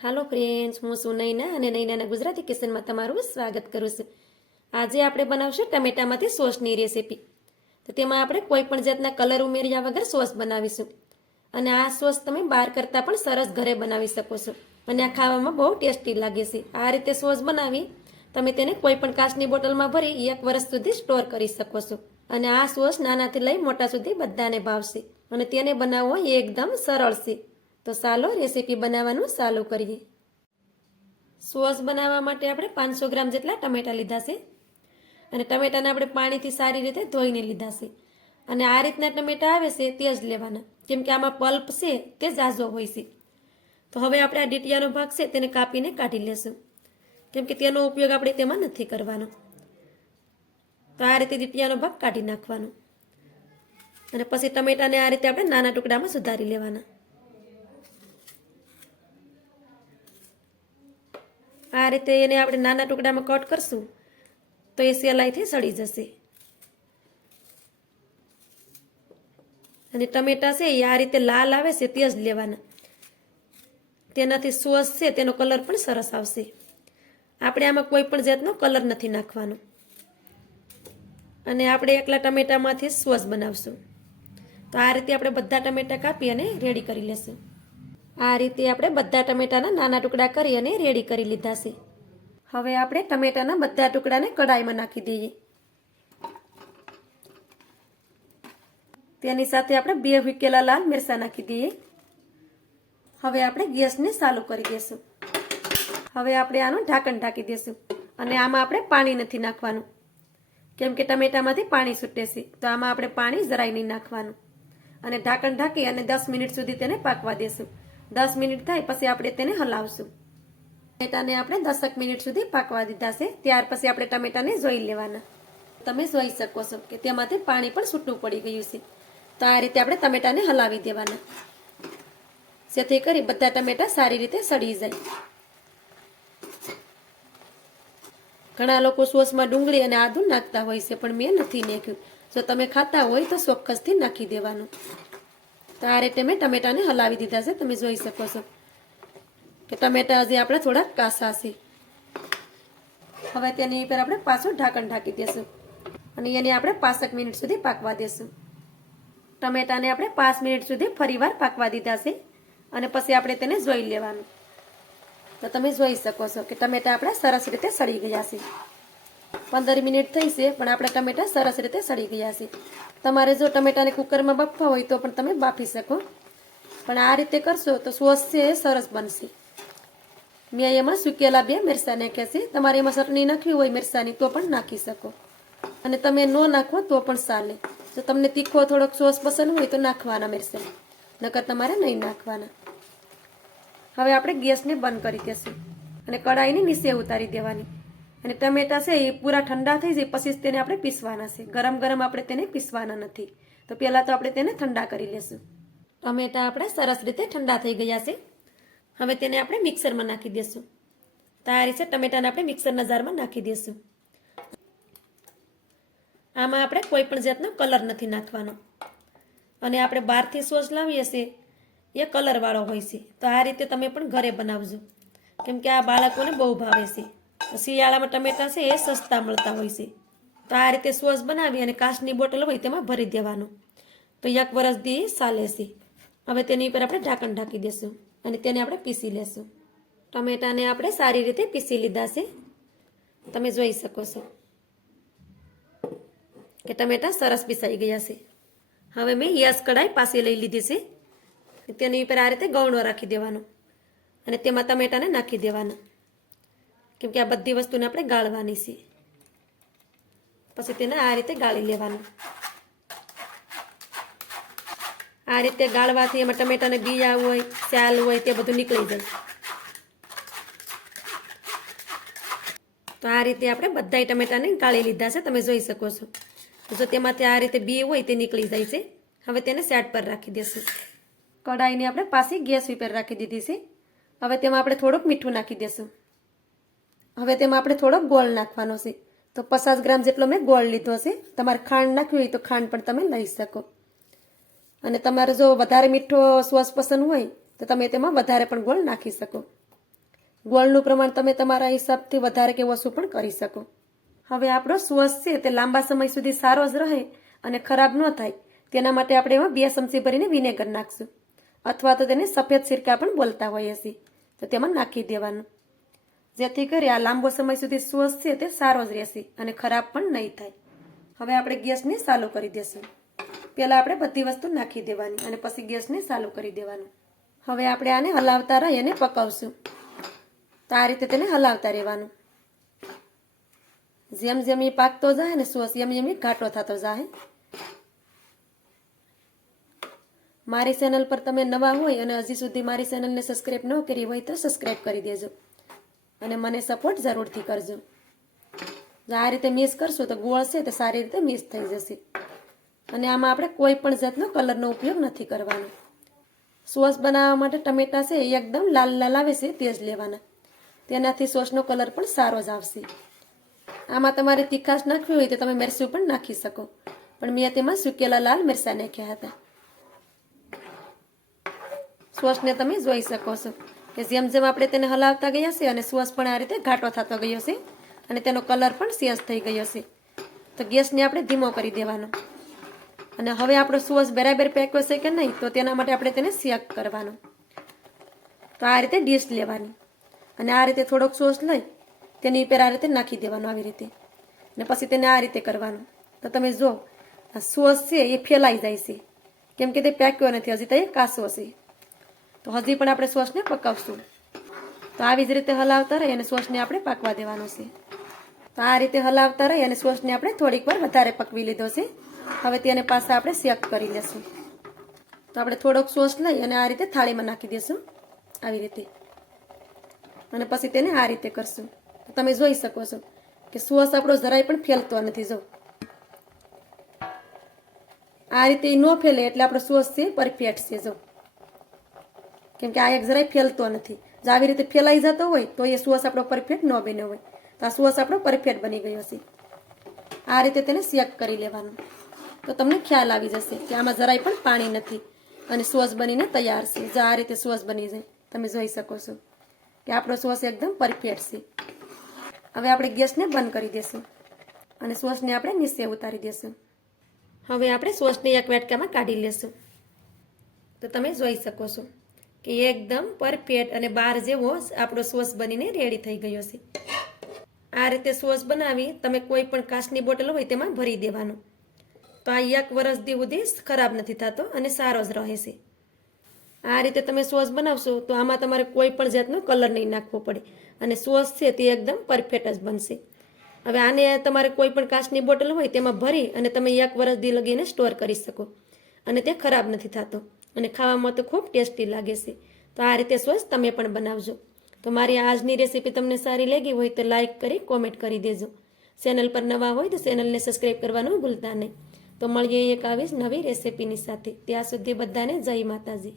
હાલો friends, હું છું નૈના અને નૈનાના ગુજરાતી કિચનમાં તમારું સ્વાગત કરું છું. આજે આપણે બનાવશું ટમેટામાંથી સોસની રેસીપી. તો તેમાં આપણે કોઈ પણ જાતના કલર ઉમેર્યા વગર સોસ બનાવીશું. અને આ સોસ તમે બહાર કરતાં પણ સરસ ઘરે બનાવી શકો છો અને આ ખાવામાં બહુ ટેસ્ટી લાગે છે. આ રીતે સોસ બનાવી તમે તેને કોઈ પણ કાચની બોટલમાં ભરી 1 વર્ષ સુધી સ્ટોર કરી શકો છો. અને આ સોસ નાનાથી લઈ મોટા સુધી બધાને ભાવશે અને તેને બનાવવો એકદમ સરળ છે. તો ચાલો રેસીપી બનાવવાનું ચાલુ કરીએ. સોસ બનાવવા માટે આપણે 500 ગ્રામ જેટલા ટમેટા લીધા છે અને ટમેટાને આપણે પાણીથી સારી રીતે ધોઈને લીધા છે. અને આ રીતના ટમેટા આવે છે તે જ લેવાના, કેમ કે આમાં પલ્પ છે તે ઝાઝો હોય છે. તો હવે આપણે આ ડીટીયાનો ભાગ છે તેને કાપીને કાઢી લેશું, કેમ કે તેનો ઉપયોગ આપણે તેમાં નથી કરવાનો. તો આ રીતે ડીટીયાનો ભાગ કાઢી નાખવાનો અને પછી ટમેટાને આ રીતે આપણે નાના ટુકડામાં સુધારી લેવાના. આ રીતે એને આપણે નાના ટુકડામાં કટ કરશું તો એ સહેલાઈથી સડી જશે. અને ટમેટા છે એ આ રીતે લાલ આવે છે તે જ લેવાના, તેનાથી સોસ છે તેનો કલર પણ સરસ આવશે. આપણે આમાં કોઈ પણ જાતનો કલર નથી નાખવાનો અને આપણે એકલા ટમેટામાંથી સોસ બનાવશું. તો આ રીતે આપણે બધા ટમેટા કાપી અને રેડી કરી લેશું. આ રીતે આપણે બધા ટમેટાના નાના ટુકડા કરી અને રેડી કરી લીધા છે. હવે આપણે ટમેટાના બધા ટુકડાને કઢાઈમાં નાખી દઈએ. તેની સાથે આપણે 2 વીકેલા લાલ મરચાં નાખી દઈએ. હવે આપણે ગેસને ચાલુ કરી દઈશું. હવે આપણે આનું ઢાંકણ ઢાંકી દઈશું અને આમાં આપણે પાણી નથી નાખવાનું, કેમ કે ટમેટામાંથી પાણી છૂટે છે. તો આમાં આપણે પાણી જરાય નહીં નાખવાનું અને ઢાંકણ ઢાંકી અને 10 મિનિટ સુધી તેને પાકવા દેશું. 10 મિનિટ થાય પછી આપણે તેને હલાવશું. ટમેટાને આપણે 10 મિનિટ સુધી પાકવા દીધા છે. ત્યાર પછી આપણે ટમેટાને જોઈ લેવાના. તમે જોઈ શકો છો કે તેમાંથી પાણી પણ છૂટું પડી ગયું છે. તો આ રીતે આપણે ટમેટાને હલાવી દેવાના, જેથી કરી બધા ટમેટા સારી રીતે સડી જાય. ઘણા લોકો સોસમાં ડુંગળી અને આદુ નાખતા હોય છે, પણ મેં નથી નાખ્યું. જો તમે ખાતા હોય તો ચોક્કસથી નાખી દેવાનું. તો આ રીતે મેં ટમેટાને હલાવી દીધા છે. તમે જોઈ શકો છો કે ટમેટા હજી આપણે થોડાક કાચા છે. હવે તેની ઉપર આપણે પાછું ઢાંકણ ઢાંકી દેશું અને એને આપણે 5 મિનિટ સુધી પાકવા દેશું. ટમેટાને આપણે 5 મિનિટ સુધી ફરીવાર પાકવા દીધા છે અને પછી આપણે તેને જોઈ લેવાનું. તો તમે જોઈ શકો છો કે ટમેટા આપણા સરસ રીતે સડી ગયા છે. 15 મિનિટ થઈ છે પણ આપણા ટમેટા સરસ રીતે સડી ગયા છે. તમારે જો ટમેટાને કુકરમાં બાફવા હોય તો પણ તમે બાફી શકો, પણ આ રીતે કરશો તો સોસ છે એ સરસ બનશે. મેં એમાં સૂકેલા 2 મરચાં નાખ્યા છે. તમારે એમાં ચટણી નાખવી હોય મરચાંની તો પણ નાખી શકો અને તમે ન નાખો તો પણ ચાલે. જો તમને તીખો થોડોક સોસ પસંદ હોય તો નાખવાના મરચાં, નકર તમારે નહીં નાખવાના. હવે આપણે ગેસને બંધ કરી દઈશું અને કઢાઈને નીચે ઉતારી દેવાની. અને ટમેટા છે એ પૂરા ઠંડા થઈ જાય પછી તેને આપણે પીસવાના છે. ગરમ ગરમ આપણે તેને પીસવાના નથી. તો પહેલાં તો આપણે તેને ઠંડા કરી લેશું. ટમેટા આપણે સરસ રીતે ઠંડા થઈ ગયા છે. હવે તેને આપણે મિક્સરમાં નાખી દઈશું. તો આ રીતે ટમેટાને આપણે મિક્સરના જારમાં નાખી દઈશું. આમાં આપણે કોઈ પણ જાતનો કલર નથી નાખવાનો અને આપણે બહારથી સોસ લાવીએ છીએ એ કલરવાળો હોય છે. તો આ રીતે તમે પણ ઘરે બનાવજો, કેમ કે આ બાળકોને બહુ ભાવે છે. શિયાળામાં ટમેટા છે એ સસ્તા મળતા હોય છે. તો આ રીતે સોસ બનાવી અને કાચની બોટલ હોય તેમાં ભરી દેવાનું, તો 1 વર્ષ દી ચાલે છે. હવે તેની ઉપર આપણે ઢાંકણ ઢાંકી દઈશું અને તેને આપણે પીસી લેશું. ટમેટાને આપણે સારી રીતે પીસી લીધા છે. તમે જોઈ શકો છો કે ટમેટા સરસ પીસાઈ ગયા છે. હવે મેં ગેસ કઢાઈ પાસે લઈ લીધી છે. તેની ઉપર આ રીતે ગૌણો રાખી દેવાનો અને તેમાં ટમેટાને નાખી દેવાના, કેમ કે આ બધી વસ્તુને આપણે ગાળવાની છે. પછી તેને આ રીતે ગાળી લેવાનું. આ રીતે ગાળવાથી એમાં ટમેટાને બીયા હોય, છાલ હોય તે બધું નીકળી જાય. તો આ રીતે આપણે બધા ટમેટાને ગાળી લીધા છે. તમે જોઈ શકો છો. જો તેમાંથી આ રીતે બી હોય તે નીકળી જાય છે. હવે તેને સાઈડ પર રાખી દેશું. કઢાઈને આપણે પાછી ગેસ ઉપર રાખી દીધી છે. હવે તેમાં આપણે થોડુંક મીઠું નાખી દેશું. હવે તેમાં આપણે થોડોક ગોળ નાખવાનો છે. તો 50 ગ્રામ જેટલો મેં ગોળ લીધો છે. તમારે ખાંડ નાખવી હોય તો ખાંડ પણ તમે લઈ શકો અને તમારે જો વધારે મીઠો સોસ પસંદ હોય તો તમે તેમાં વધારે પણ ગોળ નાખી શકો. ગોળનું પ્રમાણ તમે તમારા હિસાબથી વધારે કે ઓછું પણ કરી શકો. હવે આપણો સોસ છે તે લાંબા સમય સુધી સારો જ રહે અને ખરાબ ન થાય તેના માટે આપણે એમાં 2 ચમચી ભરીને વિનેગર નાખશું, અથવા તો તેને સફેદ સિરકા પણ બોલતા હોઈએ છીએ, તો તેમાં નાખી દેવાનું, જેથી કરી આ લાંબો સમય સુધી સોસ છે તે સારો જ રહેશે અને ખરાબ પણ નહીં થાય. હવે આપણે ગેસને ચાલુ કરી દેશું. પહેલાં આપણે બધી વસ્તુ નાખી દેવાની અને પછી ગેસને ચાલુ કરી દેવાનું. હવે આપણે આને હલાવતા રહી અને પકાવશું. તો આ રીતે તેને હલાવતા રહેવાનું. જેમ જેમ એ પાકતો જાય ને સોસ એમ એમ એ ઘાટો થતો જાય. મારી ચેનલ પર તમે નવા હોય અને હજી સુધી મારી ચેનલને સબસ્ક્રાઈબ ન કરી હોય તો સબસ્ક્રાઈબ કરી દેજો અને મને સપોર્ટ જરૂરથી કરજો. જો આ રીતે મિક્સ કરશું તો ગોળ છે તે સારી રીતે મિક્સ થઈ જશે. અને આમાં આપણે કોઈ પણ જાતનો કલરનો ઉપયોગ નથી કરવાનો. સોસ બનાવવા માટે ટમેટા છે એ એકદમ લાલ લાલ આવે છે તે જ લેવાના, તેનાથી સોસનો કલર પણ સારો જ આવશે. આમાં તમારે તીખાશ નાખવી હોય તો તમે મરચું પણ નાખી શકો, પણ મેં તેમાં સુકેલા લાલ મરચાં નાખ્યા હતા. સોસને તમે જોઈ શકો છો કે જેમ જેમ આપણે તેને હલાવતા ગયા છે અને સોસ પણ આ રીતે ઘાટો થતો ગયો છે અને તેનો કલર પણ ચેન્જ થઈ ગયો છે. તો ગેસને આપણે ધીમો કરી દેવાનો. અને હવે આપણો સોસ બરાબર પેક્યો છે કે નહીં તો તેના માટે આપણે તેને ચેક કરવાનો. તો આ રીતે ડીશ લેવાની અને આ રીતે થોડોક સોસ લઈ તેની ઉપર આ રીતે નાખી દેવાનું આવી રીતે, ને પછી તેને આ રીતે કરવાનું. તો તમે જો આ સોસ છે એ ફેલાઈ જાય છે, કેમ કે તે પેક્યો નથી, હજી તો એ કાચો છે. તો હજી પણ આપણે સોસને પકાવશું. તો આવી જ રીતે હલાવતા રહી અને સોસને આપણે પાકવા દેવાનો છે. તો આ રીતે હલાવતા રહી અને સોસને આપણે થોડીક વાર વધારે પકવી લીધો છે. હવે તેને પાછા આપણે શેક કરી લેશું. તો આપણે થોડોક સોસ લઈ અને આ રીતે થાળીમાં નાખી દઈશું આવી રીતે, અને પછી તેને આ રીતે કરશું. તમે જોઈ શકો છો કે સોસ આપણો જરાય પણ ફેલતો નથી. જો આ રીતે ન ફેલે એટલે આપણો સોસ છે પરફેક્ટ છે. જો કેમ કે આ એક જરાય ફેલતો નથી. જો આવી રીતે ફેલાઈ જતો હોય તો એ સોસ આપણો પરફેક્ટ ન બન્યો હોય. તો આ સોસ આપણો પરફેક્ટ બની ગયો છે. આ રીતે તેને શેક કરી લેવાનું. તો તમને ખ્યાલ આવી જશે કે આમાં જરાય પણ પાણી નથી અને સોસ બનીને તૈયાર છે. જો આ રીતે સોસ બની જાય તમે જોઈ શકો છો કે આપણો સોસ એકદમ પરફેક્ટ છે. હવે આપણે ગેસને બંધ કરી દઈશું અને સોસને આપણે નીચે ઉતારી દઈશું. હવે આપણે સોસને એક વાટકામાં કાઢી લેશું. તો તમે જોઈ શકો છો કે એકદમ પરફેક્ટ અને બાર જેવો આપણો સોસ બનીને રેડી થઈ ગયો છે. આ રીતે સોસ બનાવી તમે કોઈ પણ કાચની બોટલ હોય તેમાં ભરી દેવાનું. તો આ 1 વર્ષ સુધી ખરાબ નથી થતો અને સારો જ રહે છે. આ રીતે તમે સોસ બનાવશો તો આમાં તમારે કોઈ પણ જાતનો કલર નહીં નાખવો પડે અને સોસ છે તે એકદમ પરફેક્ટ જ બનશે. હવે આને તમારે કોઈ પણ કાચની બોટલ હોય તેમાં ભરી અને તમે 1 વર્ષ દી લગીને સ્ટોર કરી શકો અને તે ખરાબ નથી થતો અને ખાવામાં તો ખૂબ ટેસ્ટી લાગે છે. તો આ રીતે સોસ તમે પણ બનાવજો. તો મારી આજની રેસીપી તમને સારી લાગી હોય તો લાઈક કરી કોમેન્ટ કરી દેજો. ચેનલ પર નવા હોય તો ચેનલને સબસ્ક્રાઈબ કરવાનું ભૂલતા નહીં. તો મળીએ એક આવી જ નવી રેસીપીની સાથે. ત્યાં સુધી બધાને જય માતાજી.